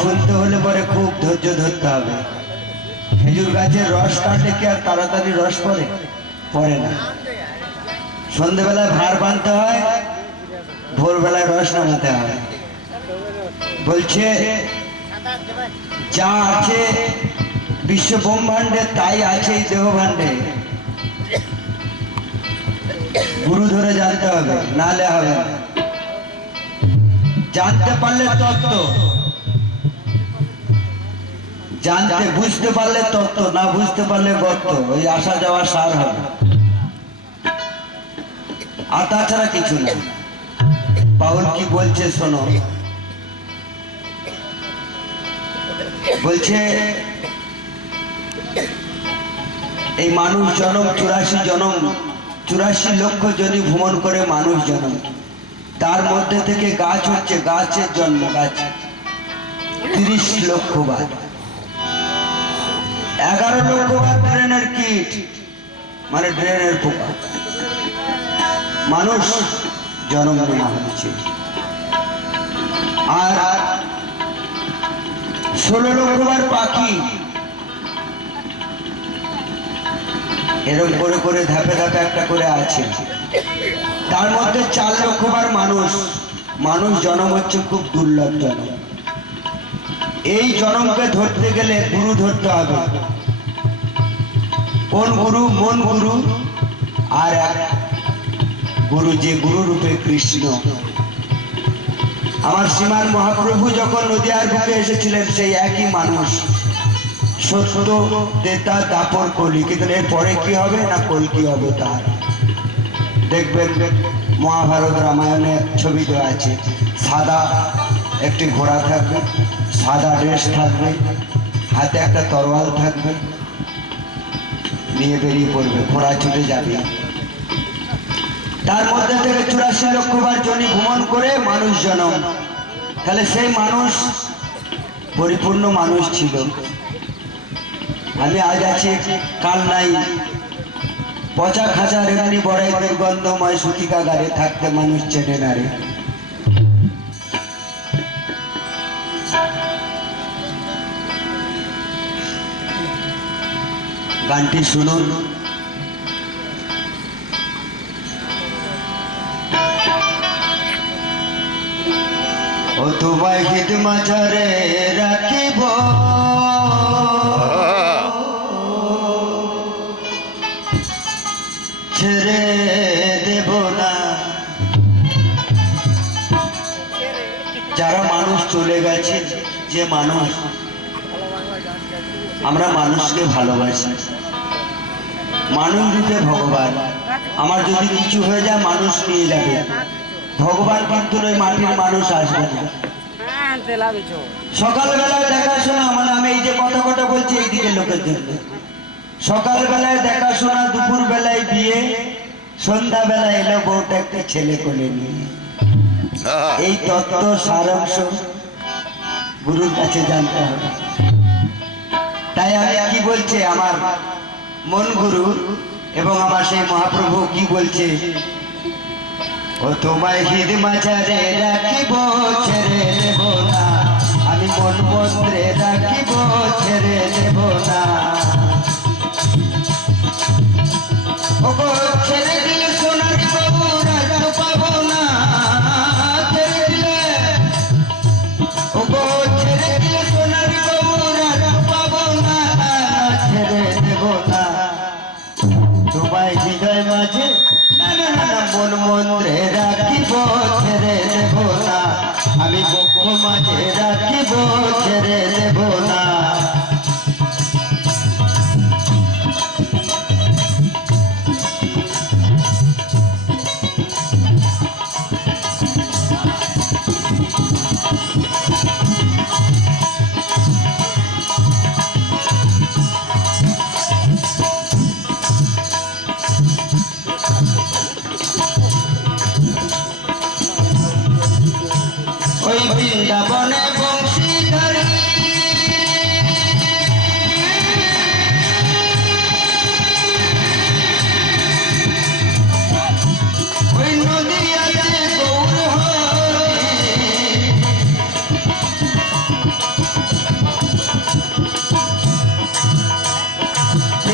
শুনতে হলে পরে খুব ধৈর্য ধরতে হবে। খেজুর গাছের রস কাটলে কি আর তাড়াতাড়ি রস পড়ে? পড়ে না। সন্ধ্যেবেলায় ভার বাঁধতে হয়, ভোরবেলায় রস নামাতে হয়। বলছে যা আছে বিশ্ব ব্রহ্মাণ্ডে তাই আছে এই দেহ ভাণ্ডে। গুরু ধরে জানতে হবে, নালে হবে না। জানতে পারলে তত্ত্ব, জানতে বুঝতে পারলে তত্ত্ব, না বুঝতে পারলে গর্ত, ওই আসা যাওয়া সার হবে। আর তাছাড়া কিছু না। বাউল কি বলছে শোনো। বলছে এই মানুষ জনম 84 জনম, 84 লক্ষ জনি ভ্রমণ করে মানুষ জনম। তার মধ্যে থেকে গাছ হচ্ছে, গাছের জন্ম গাছ 30 লক্ষ বার, 11 লক্ষ বার ড্রেনের কীট, মানে ড্রেনের পোকা। মানুষ জন্ম নেওয়া হচ্ছে। আর 16 লক্ষ বার পাখি। এরকম করে করে ধাপে ধাপে একটা করে আছে। তার মধ্যে 4 লক্ষ বার মানুষ। মানুষ জন্ম হচ্ছে খুব দুর্লভ জন্ম। এই জন্মকে ধরতে গেলে গুরু ধরতে হবে। কোন গুরু? মন গুরু। আর এক গুরু, যে গুরু রূপে কৃষ্ণ। আমার শ্রীমান মহাপ্রভু যখন নদিয়ার বুকে এসেছিলেন, সেই একই মানুষ। সত্য দেতা দাপর কলি, কিন্তু এর পরে কি হবে না কলকি অবতার। দেখবেন মহাভারত রামায়ণে ছবি দেওয়া আছে। সাদা একটি ঘোড়া থাকবে, সাদা ড্রেস থাকবে, হাতে একটা তরোয়াল থাকবে, নিয়ে বেরিয়ে পড়বে, ঘোড়া ছুটে যাবে। তার মধ্যে থেকে 84 লক্ষ বার জনি ভ্রমণ করে মানুষ জন্ম। তাহলে সেই মানুষ পরিপূর্ণ মানুষ ছিল। আমি আজ আছি, কাল নাই। পচা খাঁচা রেমনি বড়াই দুর্গন্ধময় সুতিকাগারে থাকতে মানুষ চেনে না রে। গানটি শুনুন। ও তোমায় হিত মাঝারে রাখিব, ছেড়ে দেব না। যারা মানুষ চলে গেছে, যে মানুষ, আমরা মানুষকে ভালোবাসি। মানুষ রূপে ভগবান। আমার যদি কিছু হয়ে যায় মানুষ নিয়ে যাবে, ভগবান কিন্তু ওই মাটির মানুষ আসবে না। সকালবেলায় দেখাশোনা, মানে আমি এই যে কথা কথা বলছি এই দিকের লোকের জন্য। সকালবেলায় দেখাশোনা, দুপুর বেলায় বিয়ে, সন্ধ্যাবেলায় এলো বউটা একটা ছেলে কোলে নিয়ে। এই তত্ত্ব সারাংশ গুরুর কাছে জানতে হবে। তাই আমি কি বলছে আমার মন গুরু এবং আমার সেই মহাপ্রভু কি বলছে? ও তোমায় হৃদ মাঝারে রাখিব, ছেড়ে দেব না। আমি মন মন্ত্রে রাখিব, ছেড়ে দেব না। ও গো ছেড়ে দিলে সোনারি বাবু রাজা পাবো না। ছেড়ে দিলে, ও গো ছেড়ে দিলে সোনারি বাবু রাজা পাবো না। ছেড়ে দেব না। তোমায় হৃদয় মাঝে মন মন্ত্রে রাখিব, ছেড়ে দেব না। আমি বক্ষ মাঝে রাখিব, ছেড়ে দেব না। ওই বৃন্দাবনে বংশীধারী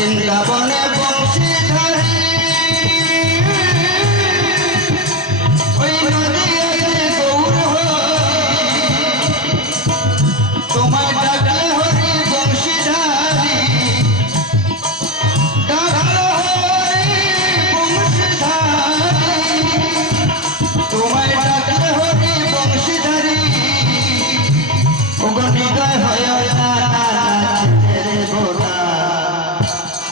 বৃন্দাবনে বংশীধারী ওই নদী আছে গৌর তোমার ডাকলে হরি বংশীধারী ডাকলে হরি বংশীধারী তোমার ডাকলে হরি বংশীধারী ওগো হৃদয় হয় না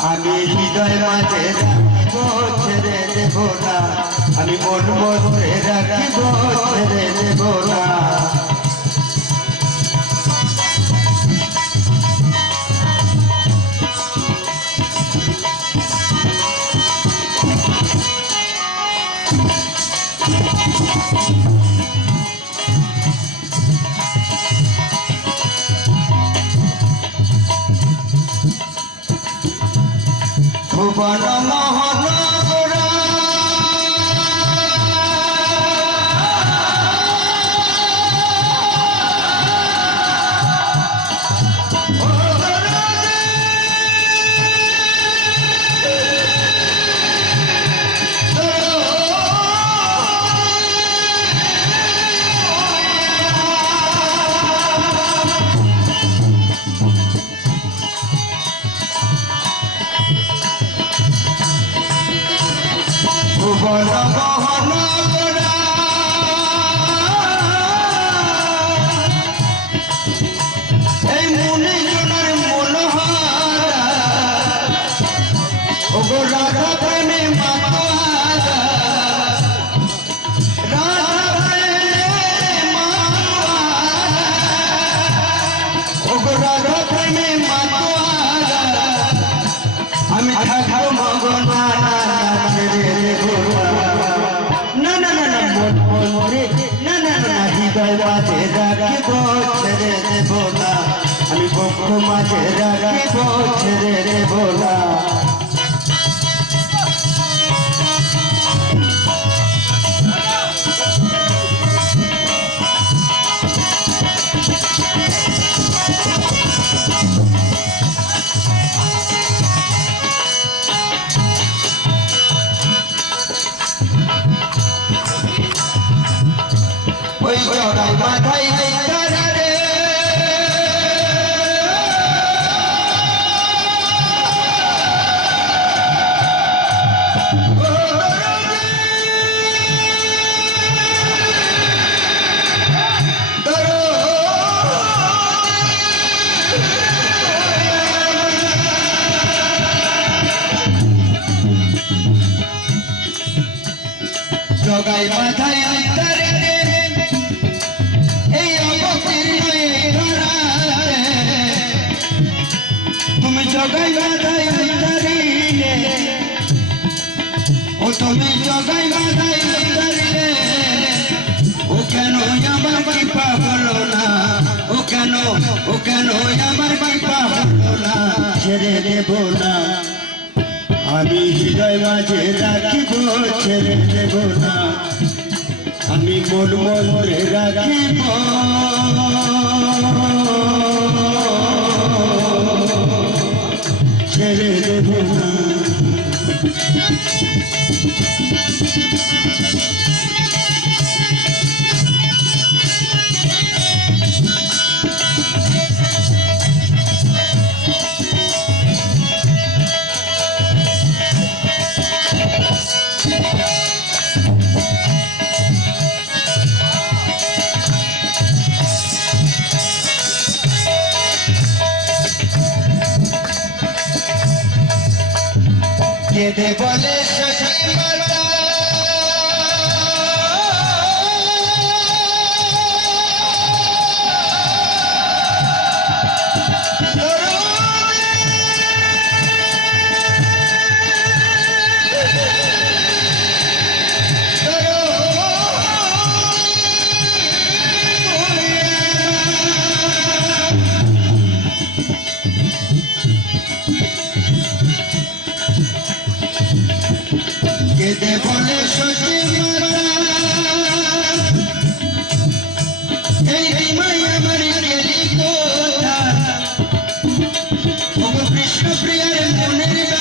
আমি হৃদয় মাঝে রাখিব ছেড়ে দেব না আমি মন মধ্যে রাখিব ছেড়ে দেব না ভুবন মোহন ভুবন মোহন এই মুনি জনের মনোহরা ওগো রাধা প্রেমে মাতোয়ারা রাধা প্রেমে মাতোয়ারা ওগো রাধা প্রেমে মাতোয়ারা আমি থাকবো মগনা হৃদয় মাঝে রাখিব ছেড়ে দেব না আমি বক্ষ মাঝে রাখিব ছেড়ে দেব না ওই জগাই মাথায় রে জগাই মাথায় তুমি জগাই বাধাই উতারিলে ও তুমি জগাই বাধাই উতারিলে ও কেন আমার কৃপা হলো না ও কেন আমার কৃপা হলো না ছেড়ে দেব না আমি হৃদয় মাঝে রাখিব ছেড়ে দেব না আমি মন মন্ত্রে রাখিব ছেড়ে দেব না কেঁদে বলে শশী মাতা কেঁদে বলে শশী এই রিমাই আমার কেলি কথা কৃষ্ণ প্রিয়ার মনের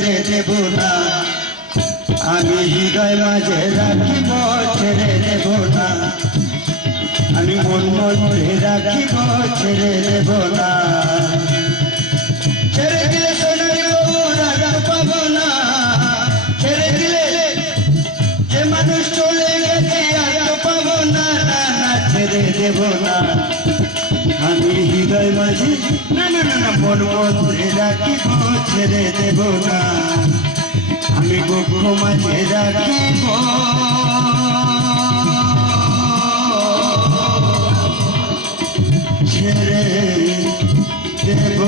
ছেড়ে দেব না, আমি হৃদয় মাঝে রাখিব ছেড়ে দেব না, আমি মন মধ্যে রাখিব ছেড়ে দেব না। ছেড়ে দিলে সোনারি রাখতে পাবো না, ছেড়ে দিলে যে মানুষ চলে গেছে আর তো পাবো না, না না ছেড়ে দেব না, আমি হৃদয় মাঝে না না না না মন মধ্যে রাখিব ছেড়ে দেব না, আমি বুক মাঝে রাখিব ছেড়ে দেব